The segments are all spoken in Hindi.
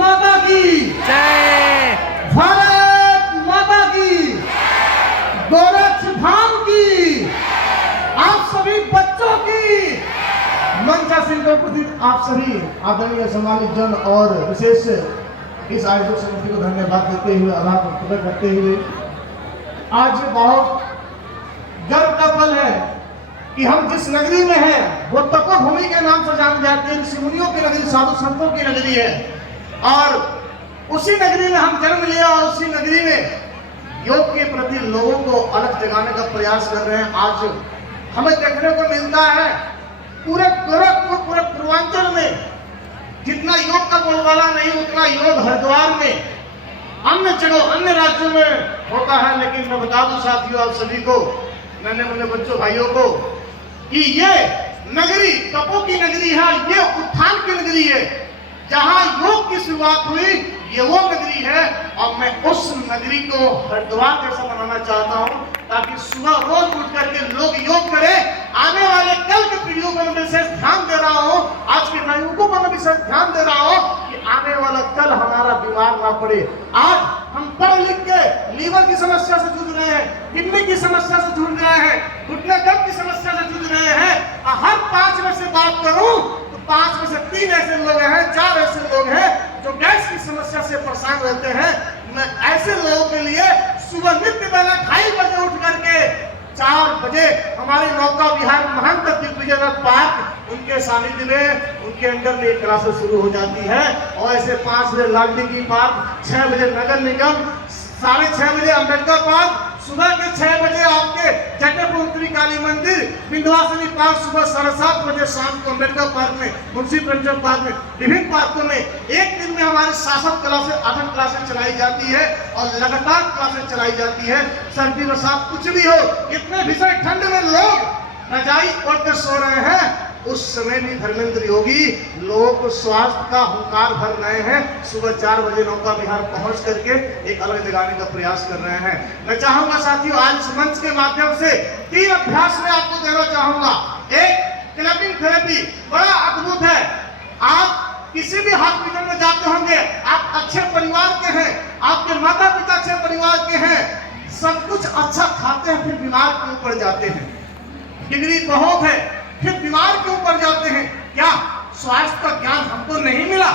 माता की जय। भारत माता की, गोरक्ष धाम की, आप सभी बच्चों की, मंचासीन पर उपस्थित आप सभी आदरणीय सम्मानित जन और विशेष इस आयोजक समिति को धन्यवाद देते हुए, आभार प्रकट करते हुए, आज बहुत गर्व का पल है कि हम जिस नगरी में हैं वो तपोभूमि के नाम से जानी जाती है, ऋषि मुनियों की नगरी, साधु संतों की नगरी है। और उसी नगरी में हम जन्म लिया और उसी नगरी में योग के प्रति लोगों को अलग जगाने का प्रयास कर रहे हैं। आज हमें देखने को मिलता है पूरे गोरखपुर, पूरे पूर्वांचल में जितना योग का बोलबाला नहीं उतना योग हरिद्वार में, अन्य जगह, अन्य राज्यों में होता है। लेकिन मैं बता दूं साथियों, आप सभी को, मैंने अपने बच्चों भाइयों को, कि ये नगरी तपो की नगरी है, ये उत्थान की नगरी है। जहां योग की शुरुआत हुई ये वो नगरी है और मैं उस नगरी को हरिद्वार जैसा बनाना चाहता हूं ताकि सुबह रोज उठ करके लोग योग करें। आने वाले कल के पीढ़ियों पर मैं विशेष ध्यान दे रहा हूं, आज के युवकों पर मैं विशेष ध्यान दे रहा हूं कि आने वाला कल हमारा बीमार ना पड़े। आज हम पढ़ लिख के लीवर की समस्या से जूझ रहे हैं, किडनी की समस्या से जूझ रहे हैं, घुटने दर्द की समस्या से जूझ रहे हैं। हर 5 में से बात करूं तो 5 में से 3 ऐसे लोग हैं, 4 ऐसे लोग हैं जो गैस की समस्या से परेशान रहते हैं। मैं ऐसे लोगों के लिए सुबह नित्य बेला 2:30 बजे उठ करके 4 बजे हमारे नौका विहार महंत दिग्विजयनाथ पार्क, उनके सानिध्य में, उनके अंडर में एक क्लासेस शुरू हो जाती है। और ऐसे 5 बजे लाडली की पार्क, 6 बजे नगर निगम, 6:30 बजे अम्बेडकर पार्क, सुबह के 6 बजे आपके जटपुर उत्तरी काली मंदिर, विंध्यवासिनी पार्क, सुबह 7:30 बजे शाम को अम्बेडकर पार्क में, मुंशी प्रेमचंद पार्क में, विभिन्न पार्कों में एक दिन में हमारी 7 क्लासेस, 8 क्लासेस चलाई जाती है और लगातार क्लासेस चलाई जाती है। सर्दी बरसात कुछ भी हो, इतने भीषण ठंड में लोग रजाई ओढ़कर सो रहे हैं, उस समय भी धर्मेंद्र योगी लोगों को स्वास्थ्य का हुंकार भर रहे हैं। सुबह 4 बजे नौका विहार पहुंच करके एक अलग जगाने का प्रयास कर रहे हैं। मैं चाहूंगा साथियों, आज इस मंच के माध्यम से 3 अभ्यास में आपको देना चाहूंगा। एक क्लैपिंग थेरेपी बड़ा अद्भुत है। आप किसी भी हॉस्पिटल में जाते होंगे, आप अच्छे परिवार के हैं, आपके माता पिता अच्छे परिवार के हैं, सब कुछ अच्छा खाते हैं, फिर बीमार क्यों पड़ जाते हैं? डिग्री बहुत है, फिर बीमार क्यों पड़ जाते हैं? क्या स्वास्थ्य का ज्ञान हमको नहीं मिला?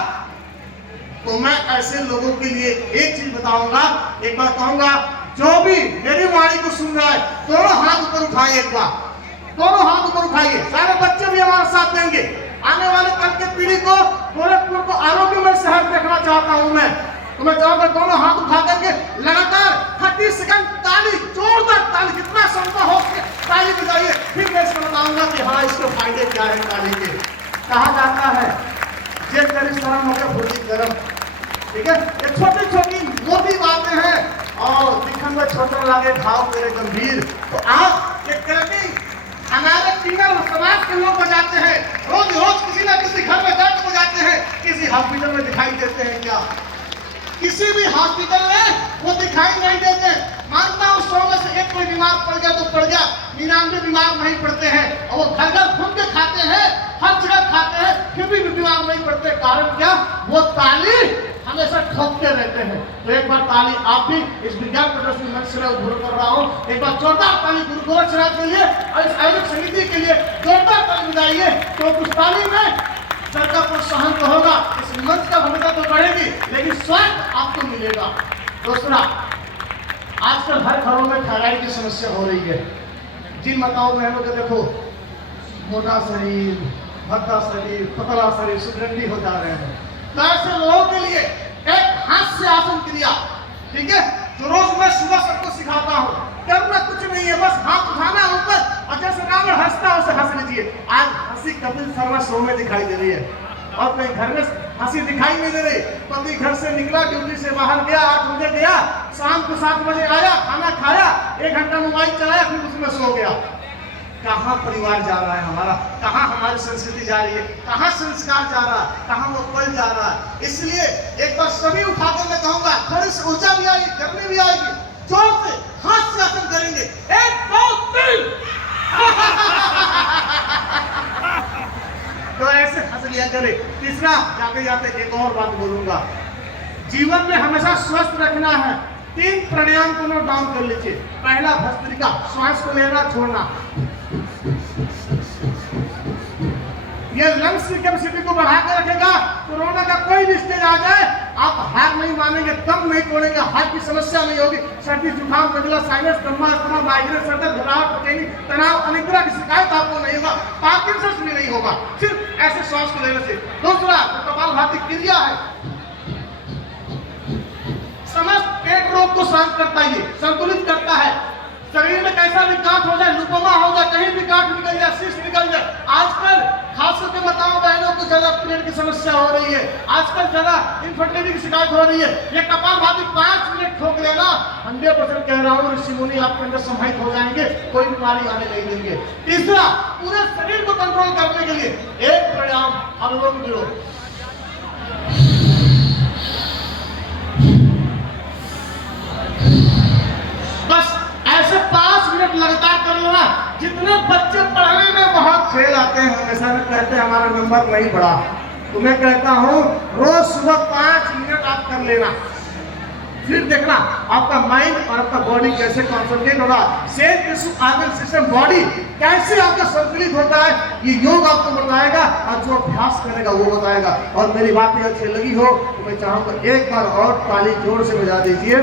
तो मैं ऐसे लोगों के लिए एक चीज बताऊंगा, एक बार कहूंगा, जो भी मेरी वाणी को सुन रहा है, दोनों हाथ ऊपर उठाइए, एक बार दोनों हाथ ऊपर उठाइए। सारे बच्चे भी हमारे साथ देंगे। आने वाले कल के पीढ़ी को, गोरखपुर को आरोग्यमय शहर देखना चाहता हूं मैं। तो मैं चाहूंगा दोनों हाथ उठा करके लगातार 30 सेकंड ताली, जोरदार ताली, जितना संभव हो ताली बजाइए। फिर मैं इसको बताऊंगा कि हाँ, इसके फायदे क्या है ताली के। कहा जाता है जे तेरी शर्म होकर भोजी गरम, ठीक है? ये छोटी छोटी मोटी बातें हैं और दिखन में छोटा लगे भाव मेरे गंभीर। तो आप ये करके हमारे तीनों समाज के लोग बजाते हैं, रोज रोज किसी ना किसी घर में जाकर बजाते हैं। किसी हॉस्पिटल में दिखाई देते हैं क्या? किसी भी हॉस्पिटल में वो दिखाई नहीं देते। मानता हूँ 100 में से एक कोई बीमार पड़ गया तो पड़ गया, 99 बीमार नहीं पड़ते हैं। और वो घर घर घूम के खाते हैं, हर जगह खाते हैं, फिर भी बीमार नहीं पड़ते। कारण क्या? वो ताली हमेशा ठोकते रहते हैं। तो एक बार ताली आप भी इस विज्ञान प्रदर्शनी मंच से उद्घोषणा कर रहा हूँ। एक बार जोरदार ताली गुरु गोरक्षनाथ के लिए और इस आयोजक समिति के लिए जोरदार ताली बजाइए। तो उस ताली में सरकार प्रोत्साहन तो होगा, इस मंच का भूमिका तो बढ़ेगी, लेकिन स्वास्थ्य आपको मिलेगा। दूसरा, आजकल हर घरों में थायराइड की समस्या हो रही है। जिन माताओं बहनों को देखो, मोटा शरीर, भद्दा शरीर, पतला शरीर, सुगंधी हो जा रहे हैं। तो ऐसे लोगों के लिए एक हाथ से आसन क्रिया, ठीक है, जो रोज मैं सुबह सबको सिखाता हूँ। करना कुछ नहीं है, बस हाथ उठाना है ऊपर और जैसे रावण हंसता है उसे हंस लीजिए। आज हंसी कपिल शर्मा शो में दिखाई दे रही है और कहीं घर में हंसी दिखाई नहीं दे रही। पति घर से निकला, ड्यूटी से बाहर गया, 8 बजे गया, शाम को 7 बजे आया, खाना खाया, 1 घंटा मोबाइल चलाया, फिर उसमें सो गया। कहाँ परिवार जा रहा है हमारा? कहाँ हमारी संस्कृति जा रही है? कहाँ संस्कार जा रहा है? कहाँ वो पल जा रहा है? इसलिए एक बार सभी उठाकर मैं कहूंगा, थोड़ी सी ऊर्जा भी आएगी, गर्मी भी आएगी, जोर से हाथ से आसन करेंगे। 1 2 3 तो ऐसे हंस लिया करे। तीसरा, जाते जाते एक और बात बोलूंगा, जीवन में हमेशा स्वस्थ रखना है। 3 प्राणायाम को नोट डाउन कर लीजिए। पहला भस्त्रिका, श्वास को लेना छोड़ना, ये लंग्स की कैपेसिटी को बढ़ा कर रखेगा। कोरोना का कोई भी स्टेज आ जाए आप हार नहीं मानेंगे, दम नहीं तोड़ेंगे, हार्ट की समस्या नहीं होगी। सर्दी जुकाम नजला साइनस दमा अस्थमा माइग्रेन सर घबराहट टेंशन तनाव अनेक तरह की शिकायत आपको नहीं होगा, पार्किंसंस भी नहीं होगा सिर्फ ऐसे श्वास को लेने से। दूसरा कपालभाति क्रिया है, समस्त पेट रोग को शांत करता है, संतुलित करता है। शरीर में कैसा भी गांठ हो जाए, लुकोमा हो जाए, कहीं भी गांठ निकल जाए, सिस्ट निकल जाए, आजकल खास करके माताओं बहनों को ज्यादा पीरियड की समस्या हो रही है, आजकल ज्यादा इनफर्टिलिटी की शिकायत हो रही है, ये कपालभाति 5 मिनट ठोक लेना 100% कह रहा हूँ ऋषि मुनि आपके अंदर समाहित हो जाएंगे, कोई बीमारी आने नहीं देंगे। तीसरा, पूरे शरीर को कंट्रोल करने के लिए एक प्राणायाम अनुलोम विलोम। बस ऐसे 5 मिनट लगातार कर लेना। जितने बच्चे पढ़ने में बहुत फेल आते हैं, हमेशा में कहते हैं हमारा नंबर नहीं बढ़ा, तो मैं कहता हूँ रोज सुबह 5 मिनट आप कर लेना, फिर देखना आपका माइंड और आपका बॉडी कैसे कॉन्सेंट्रेट होगा, cell tissue organ system body कैसे आपका संतुलित होता है, ये योग आपको बताएगा और जो अभ्यास करेगा वो बताएगा। और मेरी बात अच्छी लगी हो तो मैं चाहूँगा एक बार और ताली जोर से बजा दीजिए।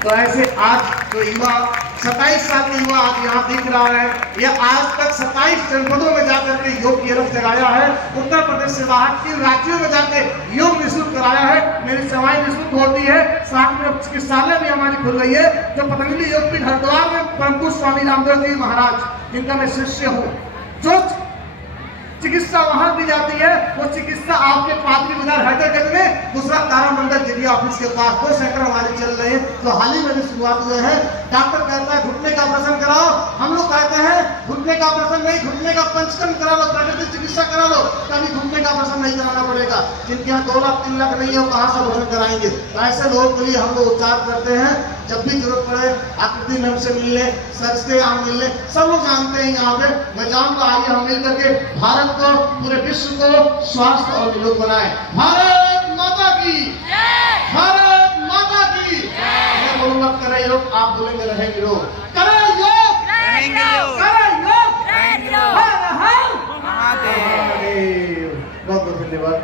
तो ऐसे आज जो युवा 27 साल के युवा आज यहाँ दिख रहा है, ये आज तक 27 जनपदों में जाकर के योग की रफ जगाया है, उत्तर प्रदेश से बाहर 3 राज्यों में जाकर योग निःशुल्क कराया है, मेरी सेवाएं निःशुल्क होती है, साथ में चिकित्सालय भी हमारी खुल गई है। जो पतंजलि योगपीठ हरिद्वार में परम स्वामी रामदेव जी महाराज जिनका मैं शिष्य हूँ, जो चिकित्सा वहां दी जाती है वो चिकित्सा आपके पादरी बाजार हैदरगंज में दूसरा तारामंडल जिले ऑफिस के पास 2 सेंटर हमारे चल रहे हैं, जो हाल ही में शुरुआत हुए हैं। डॉक्टर कहता है घुटने का ऑपरेशन कराओ, हम लोग कहते हैं घुटने का ऑपरेशन नहीं, घुटने का पंचकर्म करा लो, प्राकृतिक चिकित्सा करा लो, कभी घुटने का ऑपरेशन नहीं कराना पड़ेगा। जिनके यहाँ 2 लाख 3 लाख नहीं है वो कहाँ से ऑपरेशन कराएंगे। तो ऐसे लोगों के लिए हम लोग उपचार करते हैं, जब भी जरूरत पड़े आकृति मैम से मिलने, सर से हम मिलने, सब लोग जानते हैं यहाँ पे। मैं जानता आइए हम मिल करके भारत को, पूरे विश्व को स्वास्थ्य और निरोग बनाए। भारत माता की जय, भारत माता की जय। मैं बोलूंगा करें योग, आप बोलेंगे रहेंगे योग, करें योग रहेंगे योग, करें योग रहेंगे योग। हर हर महादेव। बहुत बहुत धन्यवाद।